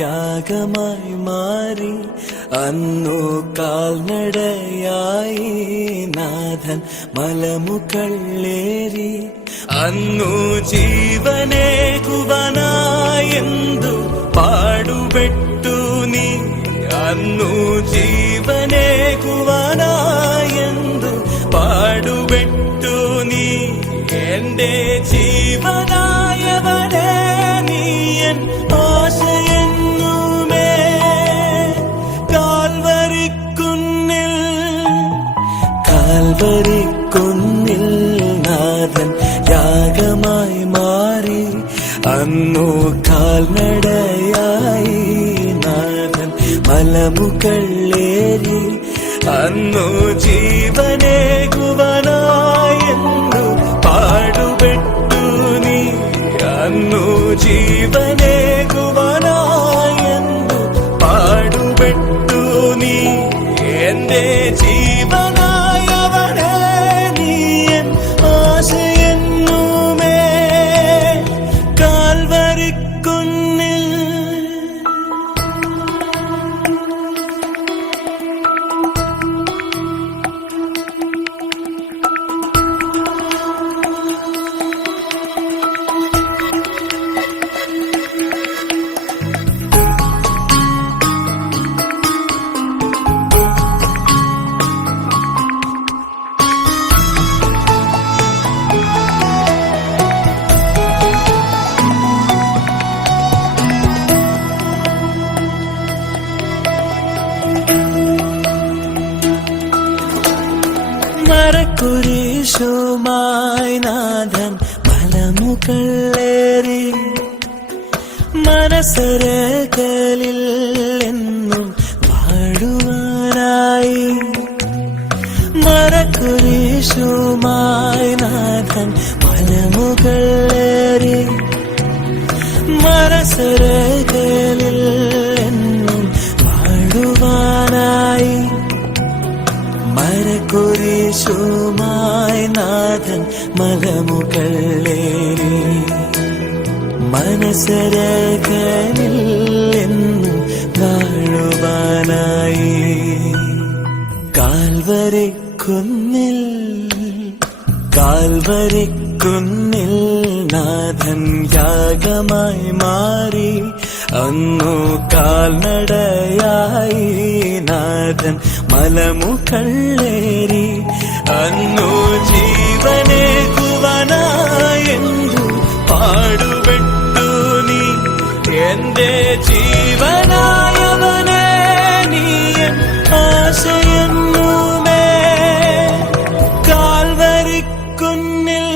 യാഗമായി മാറി. അന്നു കാൽനടയായി നാഥൻ മലമുകളേറി. അന്നു ജീവനേകുവാനായെന്തു പാടുപെട്ടു നീ. അന്നു ജീവനേകുവാനായെന്തു പാടുപെട്ടു നീ. എന്റെ ജീവനായവനെ നീയൻ ആശയെന്നുമേ. കാൽവരിക്കുന്നിൽ നാഥൻ യാഗമായി മാറി. അന്നു കാൽനടയായി നാഥൻ മലമുകളേറി. അന്നു ജീവനേകുവാനായെന്നു പാടുപെട്ടു നീ. അന്നു ജീവനേകുവാനായെന്നു പാടുപെട്ടു നീ. എന്റെ ജീവനായവനെ നീയൻ ആശയെന്നുമേ. കാൽവരിക്കുന്നിൽ മരക്കുരിശുമായി നാഥൻ മലമുകളേറി. മനസ്സരകളിൽ എന്നും വാഴുവാനായി. മരക്കുരിശുമായി നാഥൻ മലമുകളേറി. മനസ്സരകളിൽ എന്നും വാഴുവാനായി. മരക്കുരിശുമായി നാഥൻ മലമുകളേറി. മനസ്സരകളിൽ എന്നും വാഴുവാനായി. കാൽവരിക്കുന്നിൽ നാഥൻ യാഗമായി മാറി. അന്നു കാൽനടയായി നാഥൻ മലമുകളേറി. അന്നു ജീവനേകുവാനായെന്തു പാടുപെട്ടു നീ. എന്റെ ജീവനായവനെ നീയൻ ആശയെന്നുമേ. കാൽവരിക്കുന്നിൽ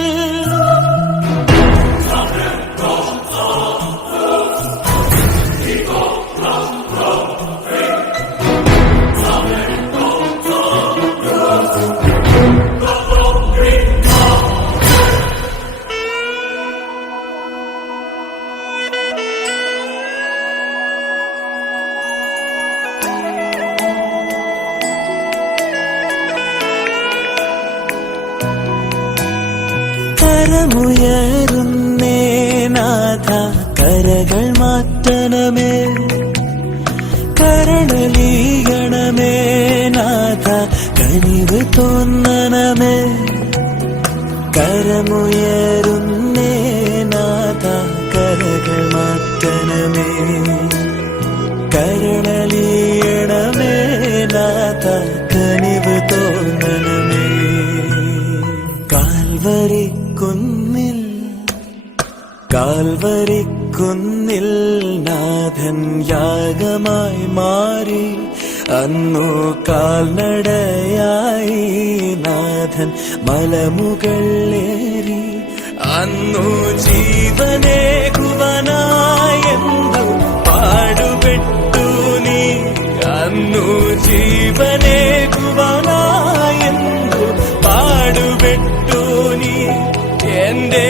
കരമുയരുന്നേ നാഥ കരകൾ മാറ്റണമേ. കരണലീകണമേ നാഥ കനിവ് തോന്നണമേ. കരമുയരുന്നേ നാഥ കരകൾ മാറ്റണമേ. കരണലീകണമേ നാഥ കനിവ് തോന്നണമേ. കാൽവരിക്കുന്നിൽ നാഥൻ യാഗമായി മാറി. അന്നു കാൽനടയായി നാഥൻ മലമുകളേറി. അന്നു ജീവനേകുവാനായെന്തു പാടുപെട്ടു നീ. അന്നു ജീവനേകുവാനായെന്തു പാടുപെട്ടു നീ. എന്റെ